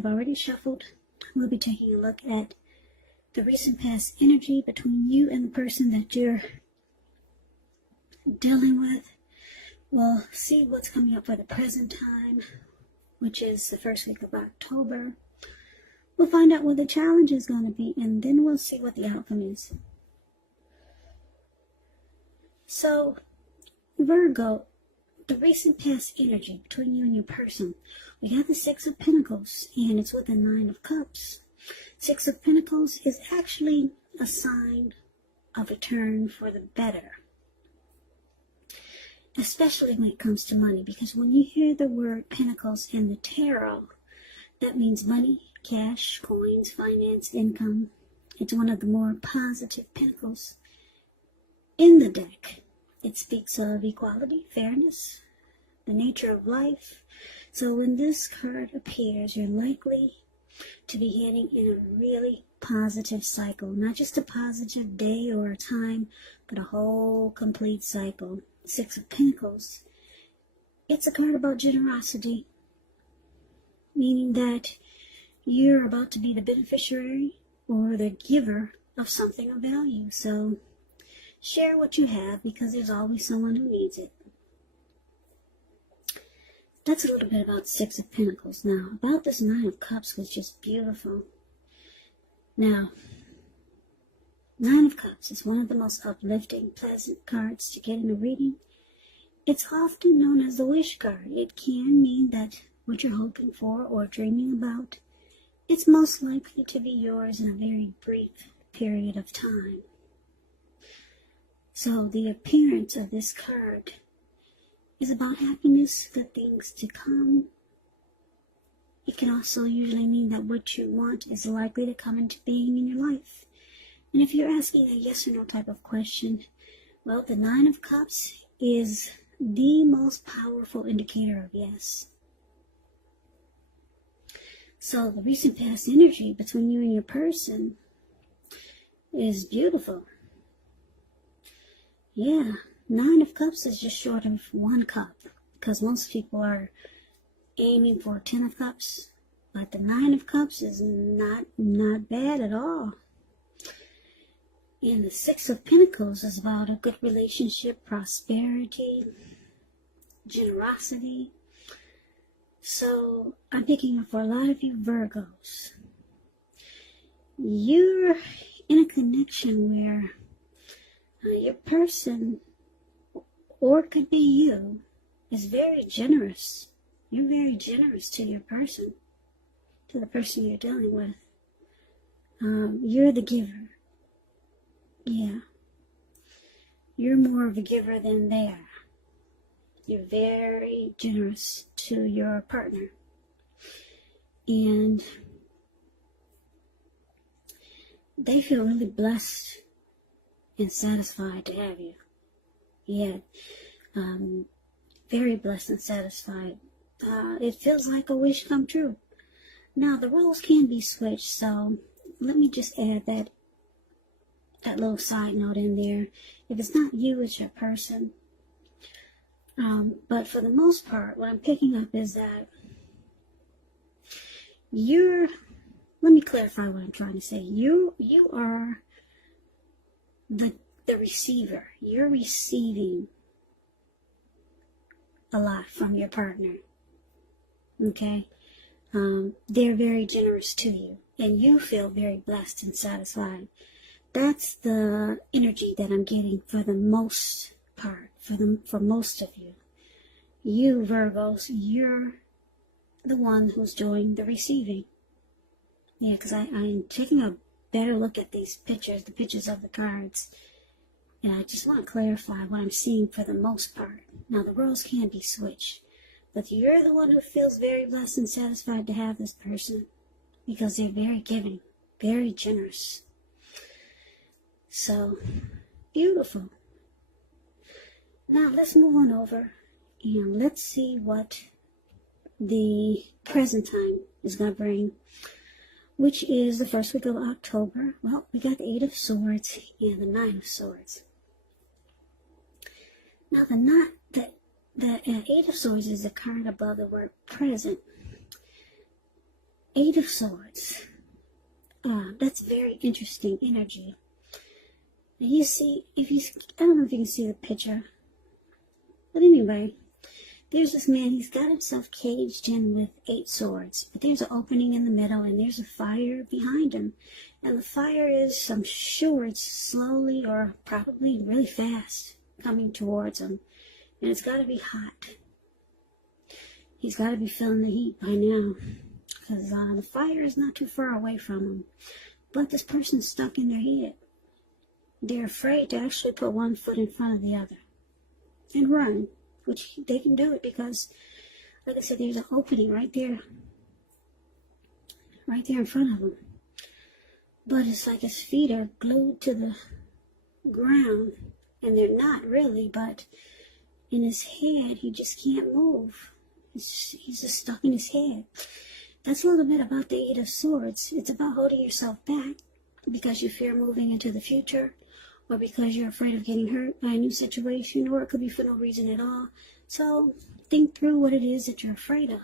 I've already shuffled. We'll be taking a look at the recent past energy between you and the person that you're dealing with. We'll see what's coming up for the present time, which is the first week of October. We'll find out what the challenge is going to be, and then we'll see what the outcome is. So, Virgo, the recent past energy between you and your person. We got the Six of Pentacles, and it's with the Nine of Cups. Six of Pentacles is actually a sign of a turn for the better, especially when it comes to money, because when you hear the word Pentacles in the tarot, that means money, cash, coins, finance, income. It's one of the more positive pentacles in the deck. It speaks of equality, fairness, the nature of life. So when this card appears, you're likely to be heading in a really positive cycle. Not just a positive day or a time, but a whole complete cycle. Six of Pentacles. It's a card about generosity, meaning that you're about to be the beneficiary or the giver of something of value. So share what you have, because there's always someone who needs it. That's a little bit about Six of Pentacles. Now, about this Nine of Cups was just beautiful. Now, Nine of Cups is one of the most uplifting, pleasant cards to get in a reading. It's often known as the wish card. It can mean that what you're hoping for or dreaming about, it's most likely to be yours in a very brief period of time. So the appearance of this card is about happiness, good things to come. It can also usually mean that what you want is likely to come into being in your life. And if you're asking a yes or no type of question, well, the Nine of Cups is the most powerful indicator of yes. So the recent past energy between you and your person is beautiful. Yeah, Nine of Cups is just short of one cup, because most people are aiming for 10 of Cups, but the Nine of Cups is not bad at all. And the Six of Pentacles is about a good relationship, prosperity, generosity. So I'm picking up for a lot of you Virgos. You're in a connection where your person, or it could be you, is very generous. You're very generous to your person, to the person you're dealing with. You're the giver. Yeah. You're more of a giver than they are. You're very generous to your partner. And they feel really blessed and satisfied to have you. Yeah. Very blessed and satisfied. It feels like a wish come true. Now, the roles can be switched, so let me just add that little side note in there. If it's not you, it's your person. But for the most part, what I'm picking up is that let me clarify what I'm trying to say. You are the receiver. You're receiving a lot from your partner. Okay? They're very generous to you, and you feel very blessed and satisfied. That's the energy that I'm getting for the most part, for most of you. You Virgos, you're the one who's doing the receiving. Yeah, because I'm taking a better look at these pictures, the pictures of the cards. And I just want to clarify what I'm seeing for the most part. Now, the roles can be switched, but you're the one who feels very blessed and satisfied to have this person, because they're very giving, very generous. So, beautiful. Now, let's move on over and let's see what the present time is going to bring, which is the first week of October. Well, we got the Eight of Swords and the Nine of Swords. Now, the Eight of Swords is a card above the word present. Eight of Swords. That's very interesting energy. Now you see, I don't know if you can see the picture, but anyway, there's this man, he's got himself caged in with 8 swords, but there's an opening in the middle, and there's a fire behind him. And the fire is, I'm sure it's slowly or probably really fast coming towards him. And it's got to be hot. He's got to be feeling the heat by now, because the fire is not too far away from him. But this person's stuck in their head. They're afraid to actually put one foot in front of the other and run. Which they can do it because, like I said, there's an opening right there in front of him. But it's like his feet are glued to the ground, and they're not really, but in his head, he just can't move. He's just stuck in his head. That's a little bit about the Eight of Swords. It's about holding yourself back because you fear moving into the future, or because you're afraid of getting hurt by a new situation, or it could be for no reason at all. So think through what it is that you're afraid of.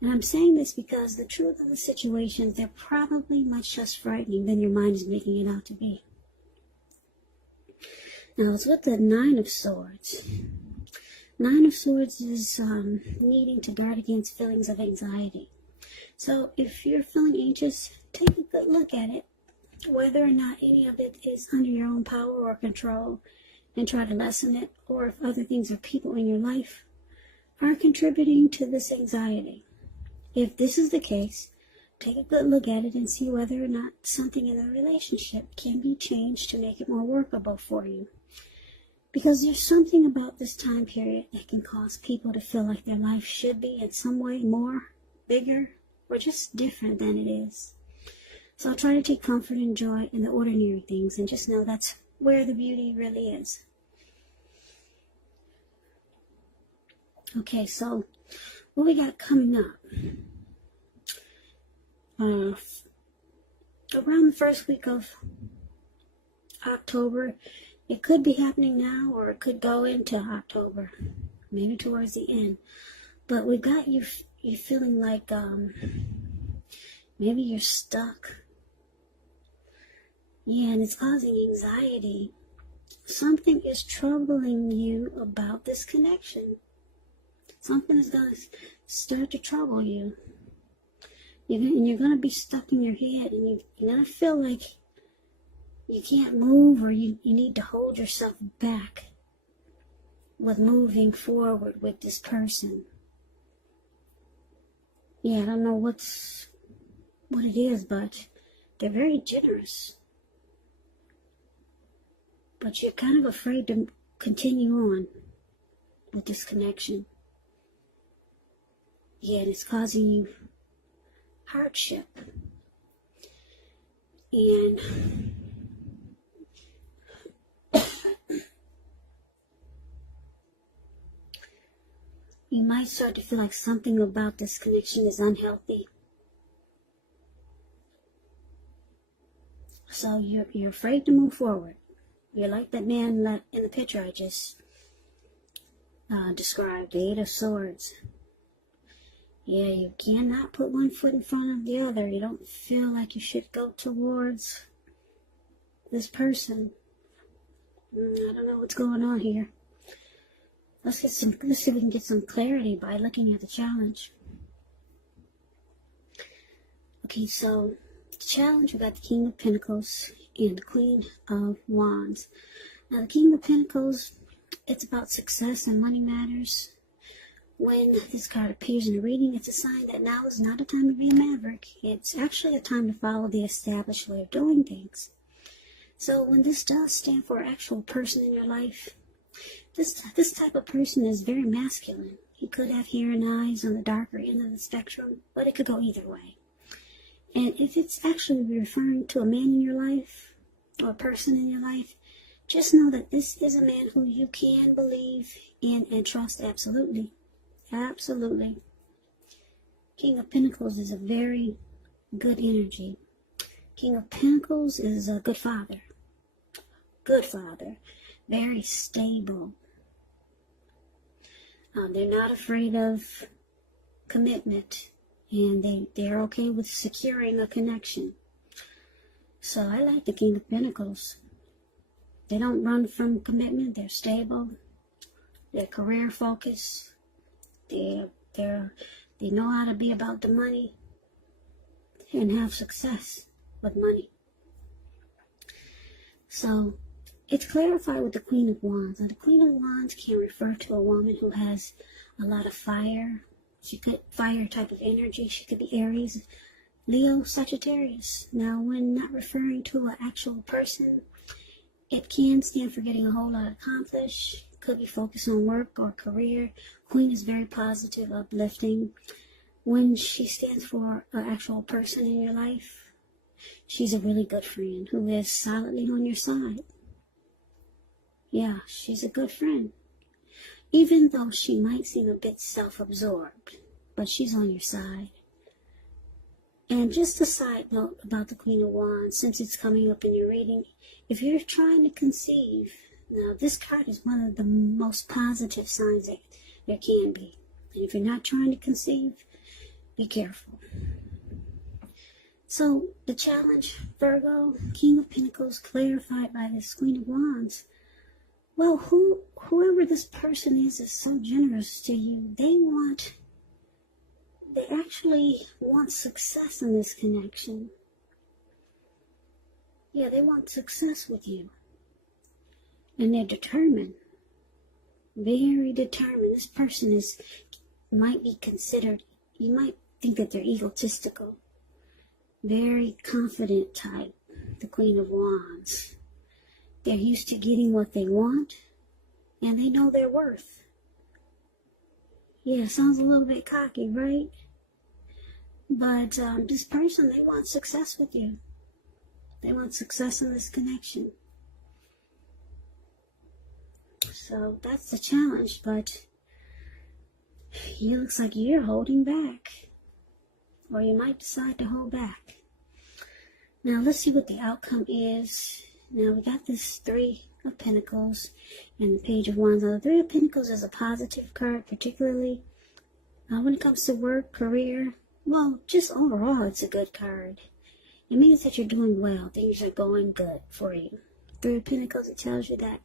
And I'm saying this because the truth of the situations, they're probably much less frightening than your mind is making it out to be. Now, it's with the Nine of Swords. Nine of Swords is needing to guard against feelings of anxiety. So if you're feeling anxious, take a good look at it, whether or not any of it is under your own power or control, and try to lessen it, or if other things or people in your life are contributing to this anxiety. If this is the case, take a good look at it and see whether or not something in the relationship can be changed to make it more workable for you. Because there's something about this time period that can cause people to feel like their life should be in some way more, bigger, or just different than it is. So try to take comfort and joy in the ordinary things, and just know that's where the beauty really is. Okay, so what we got coming up? Around the first week of October, it could be happening now, or it could go into October, maybe towards the end. But we got you feeling like maybe you're stuck. Yeah, and it's causing anxiety. Something is troubling you about this connection. Something is going to start to trouble you. And you're going to be stuck in your head, and you're going to feel like you can't move, or you need to hold yourself back with moving forward with this person. Yeah, I don't know what it is, but they're very generous. But you're kind of afraid to continue on with this connection. Yeah, and it's causing you hardship. And you might start to feel like something about this connection is unhealthy. So you're afraid to move forward. You're like that man in the picture I just described, the Eight of Swords. Yeah, you cannot put one foot in front of the other. You don't feel like you should go towards this person. I don't know what's going on here. Let's see if we can get some clarity by looking at the challenge. Okay, so the challenge, we got the King of Pentacles and the Queen of Wands. Now, the King of Pentacles, it's about success and money matters. When this card appears in a reading, it's a sign that now is not a time to be a maverick. It's actually a time to follow the established way of doing things. So when this does stand for an actual person in your life, this type of person is very masculine. He could have hair and eyes on the darker end of the spectrum, but it could go either way. And if it's actually referring to a man in your life, or a person in your life, just know that this is a man who you can believe in and trust absolutely. Absolutely. King of Pentacles is a very good energy. King of Pentacles is a good father. Good father. Very stable. They're not afraid of commitment. and they're okay with securing a connection. So I like the King of Pentacles. They don't run from commitment. They're stable. They're career focused. They know how to be about the money and have success with money. So it's clarified with the Queen of Wands. Now, the Queen of Wands can refer to a woman who has a lot of fire. She could fire type of energy. She could be Aries, Leo, Sagittarius. Now, when not referring to an actual person, it can stand for getting a whole lot accomplished. Could be focused on work or career. Queen is very positive, uplifting. When she stands for an actual person in your life, she's a really good friend who is solidly on your side. Yeah, she's a good friend. Even though she might seem a bit self-absorbed, but she's on your side. And just a side note about the Queen of Wands, since it's coming up in your reading, if you're trying to conceive, now this card is one of the most positive signs that there can be. And if you're not trying to conceive, be careful. So the challenge, Virgo, King of Pentacles, clarified by this Queen of Wands. Well, whoever this person is so generous to you. They actually want success in this connection. Yeah, they want success with you. And they're determined. Very determined. This person might be considered, you might think that they're egotistical. Very confident type, the Queen of Wands. They're used to getting what they want, and they know their worth. Yeah, sounds a little bit cocky, right? But this person, they want success with you. They want success in this connection. So that's the challenge, but it looks like you're holding back. Or you might decide to hold back. Now let's see what the outcome is. Now we got this Three of Pentacles and the Page of Wands. Now the Three of Pentacles is a positive card, particularly when it comes to work, career. Well, just overall it's a good card. It means that you're doing well. Things are going good for you. Three of Pentacles, it tells you that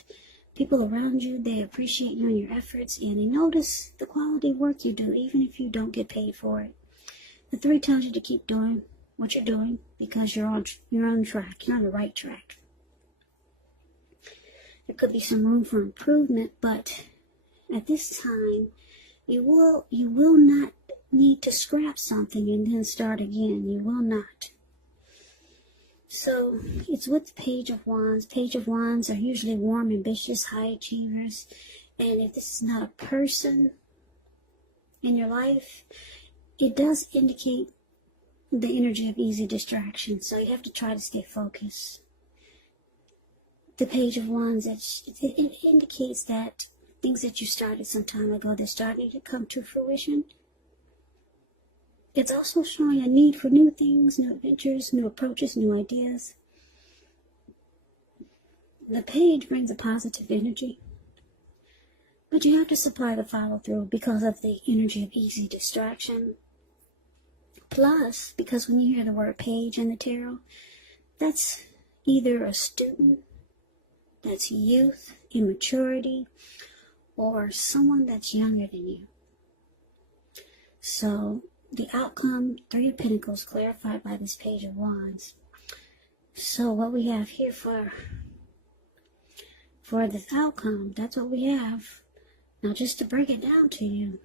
people around you, they appreciate you and your efforts, and they notice the quality work you do, even if you don't get paid for it. The Three tells you to keep doing what you're doing because you're on track. You're on the right track. There could be some room for improvement, but at this time, you will not need to scrap something and then start again. You will not. So it's with the Page of Wands. Page of Wands are usually warm, ambitious, high achievers. And if this is not a person in your life, it does indicate the energy of easy distraction. So you have to try to stay focused. The Page of Wands, it indicates that things that you started some time ago, they're starting to come to fruition. It's also showing a need for new things, new adventures, new approaches, new ideas. The Page brings a positive energy, but you have to supply the follow-through because of the energy of easy distraction. Plus, because when you hear the word page in the tarot, that's either a student, that's youth, immaturity, or someone that's younger than you. So the outcome, Three of Pentacles, clarified by this Page of Wands. So what we have here for this outcome, that's what we have. Now just to break it down to you,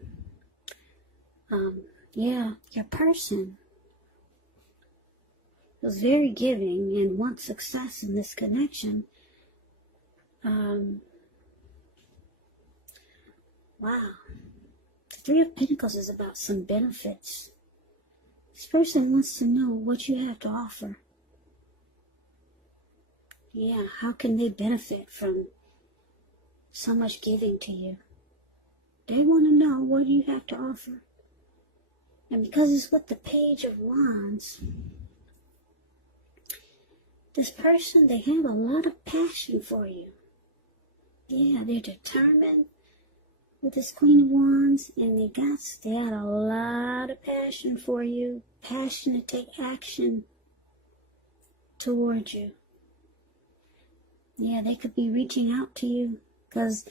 yeah, your person was very giving and wants success in this connection. Wow. The Three of Pentacles is about some benefits. This person wants to know what you have to offer. Yeah, how can they benefit from so much giving to you? They want to know what you have to offer. And because it's with the Page of Wands, this person, they have a lot of passion for you. Yeah, they're determined. with this Queen of Wands, and they had a lot of passion for you, passion to take action towards you. Yeah, they could be reaching out to you, because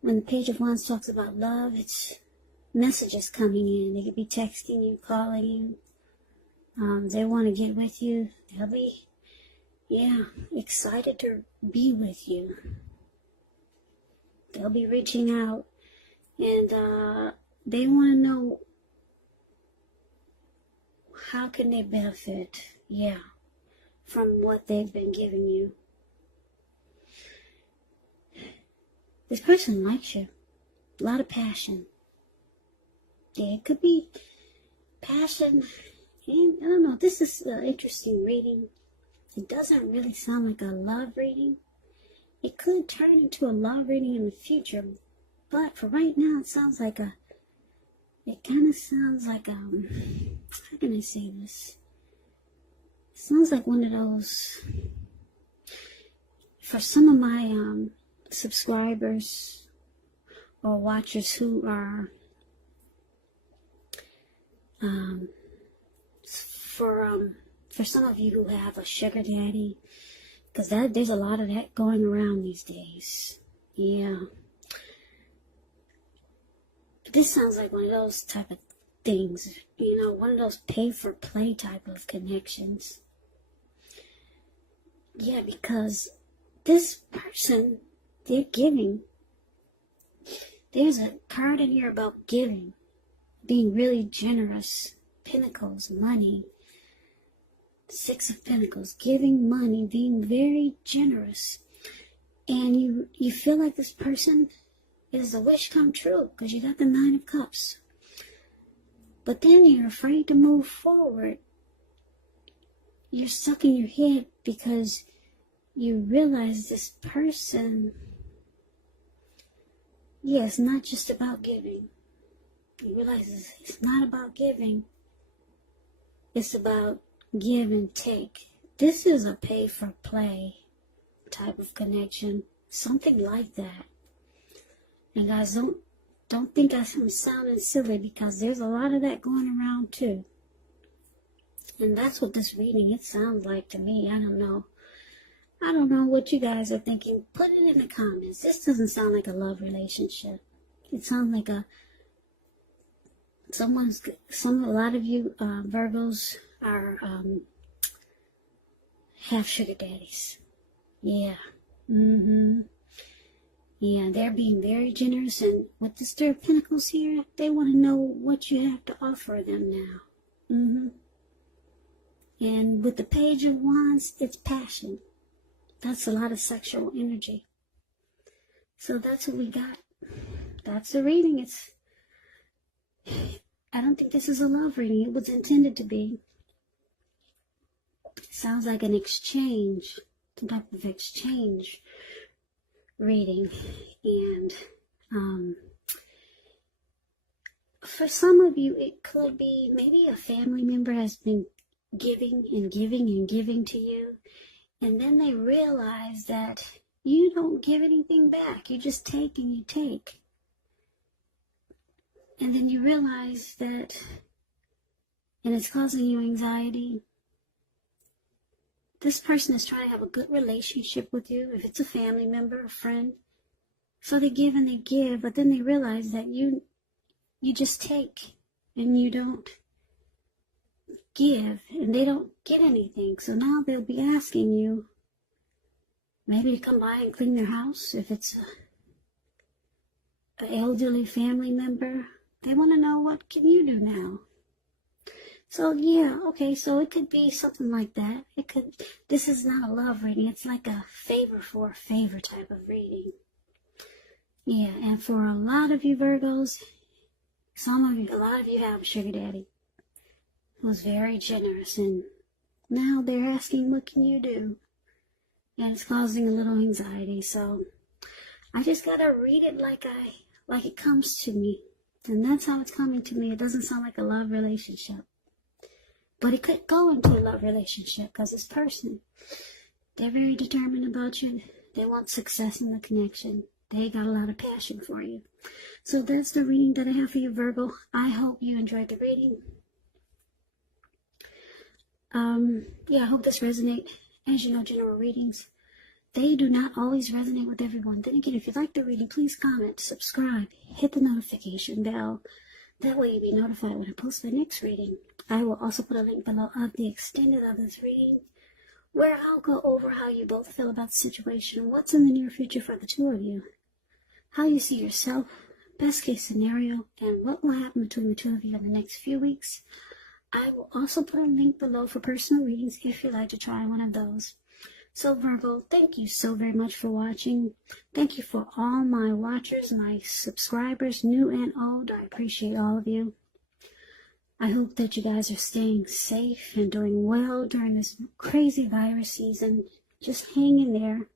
when the Page of Wands talks about love, it's messages coming in. They could be texting you, calling you. They want to get with you. They'll be, excited to be with you. They'll be reaching out, and they want to know how can they benefit, from what they've been giving you. This person likes you. A lot of passion. Yeah, it could be passion. And I don't know. This is an interesting reading. It doesn't really sound like a love reading. It could turn into a love reading in the future. But for right now, it kind of sounds like, how can I say this? It sounds like one of those, for some of my subscribers or watchers who are for some of you who have a sugar daddy, because there's a lot of that going around these days. Yeah, but this sounds like one of those type of things, one of those pay for play type of connections. Yeah, because this person, they're giving. There's a card in here about giving, being really generous. Pentacles, money. Six of Pentacles, giving money, being very generous. And you feel like this person is a wish come true, because you got the Nine of Cups. But then you're afraid to move forward. You're stuck in your head because you realize this person, it's not just about giving. You realize it's not about giving. It's about give and take. This is a pay for play type of connection. Something like that. And guys, don't think I'm sounding silly, because there's a lot of that going around too. And that's what this reading, it sounds like to me. I don't know. I don't know what you guys are thinking. Put it in the comments. This doesn't sound like a love relationship. It sounds like a lot of you Virgos are have sugar daddies. Yeah. Yeah, they're being very generous, and with the Star of Pentacles here, they want to know what you have to offer them now. And with the Page of Wands, it's passion. That's a lot of sexual energy. So that's what we got. That's the reading. I don't think this is a love reading. It was intended to be. It sounds like an exchange, some type of exchange reading. And for some of you, it could be maybe a family member has been giving and giving and giving to you, and then they realize that you don't give anything back. You just take and you take. And then you realize that, and it's causing you anxiety. This person is trying to have a good relationship with you, if it's a family member, a friend. So they give and they give, but then they realize that you just take and you don't give, and they don't get anything. So now they'll be asking you maybe to come by and clean their house. If it's an elderly family member, they want to know, what can you do now? So so it could be something like that. This is not a love reading. It's like a favor for a favor type of reading. Yeah, and for a lot of you Virgos, a lot of you have a sugar daddy who's very generous, and now they're asking, what can you do? And it's causing a little anxiety. So I just gotta read it like it comes to me. And that's how it's coming to me. It doesn't sound like a love relationship. But it could go into a love relationship, because this person, they're very determined about you. They want success in the connection. They got a lot of passion for you. So that's the reading that I have for you, Virgo. I hope you enjoyed the reading. Yeah, I hope this resonates. As you know, general readings, they do not always resonate with everyone. Then again, if you like the reading, please comment, subscribe, hit the notification bell. That way you'll be notified when I post the next reading. I will also put a link below of the extended of this reading, where I'll go over how you both feel about the situation, what's in the near future for the two of you, how you see yourself, best case scenario, and what will happen between the two of you in the next few weeks. I will also put a link below for personal readings if you'd like to try one of those. So Virgo, thank you so very much for watching. Thank you for all my watchers, my subscribers, new and old. I appreciate all of you. I hope that you guys are staying safe and doing well during this crazy virus season. Just hang in there.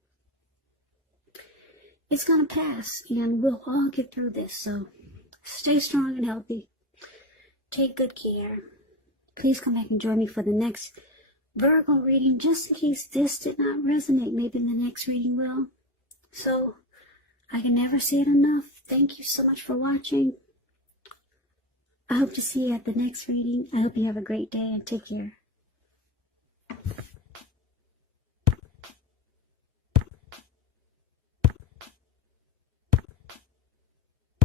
It's going to pass, and we'll all get through this. So stay strong and healthy. Take good care. Please come back and join me for the next Virgo reading, just in case this did not resonate. Maybe the next reading will. So I can never say it enough. Thank you so much for watching. I hope to see you at the next reading. I hope you have a great day and take care.